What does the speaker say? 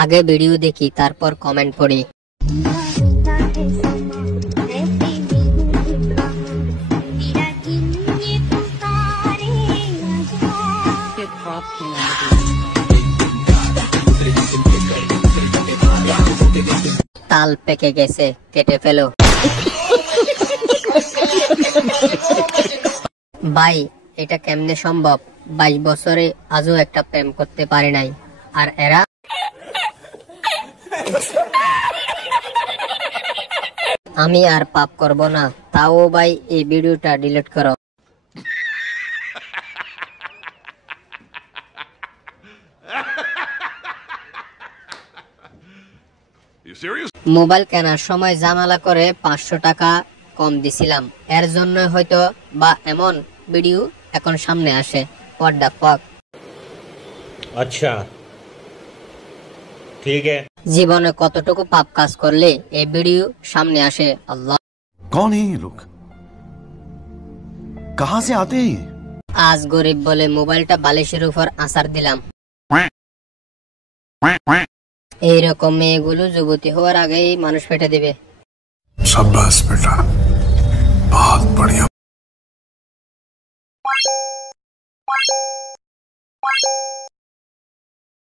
আগে ভিডিও দেখি তারপর কমেন্ট পড়ি। তাল পেকে গেছে, কেটে ফেলো। ভাই এটা কেমনে সম্ভব? 22 বছরে আজও একটা প্রেম করতে পারি নাই, আর এরা? আমি আর পাপ করব না, তাও ভাই এই ভিডিওটা ডিলিট করো। মোবাইল কেনার সময় ঝামেলা করে 500 টাকা কম দিছিলাম, এর জন্য হয়তো বা এমন ভিডিও এখন সামনে আসে। What the fuck. আচ্ছা ঠিক আছে। জীবনে কতটুকু পাপ কাজ করলে এই ভিডিও সামনে আসে? আল্লাহ। कौन है ये लोग? कहां से आते हैं? আজ গরিব বলে মোবাইলটা বালিশের উপর আছাড় দিলাম। এইরকম মেয়েগুলো যুবতী হওয়ার আগেই মানুষ পেটে দিবে। शाबाश बेटा।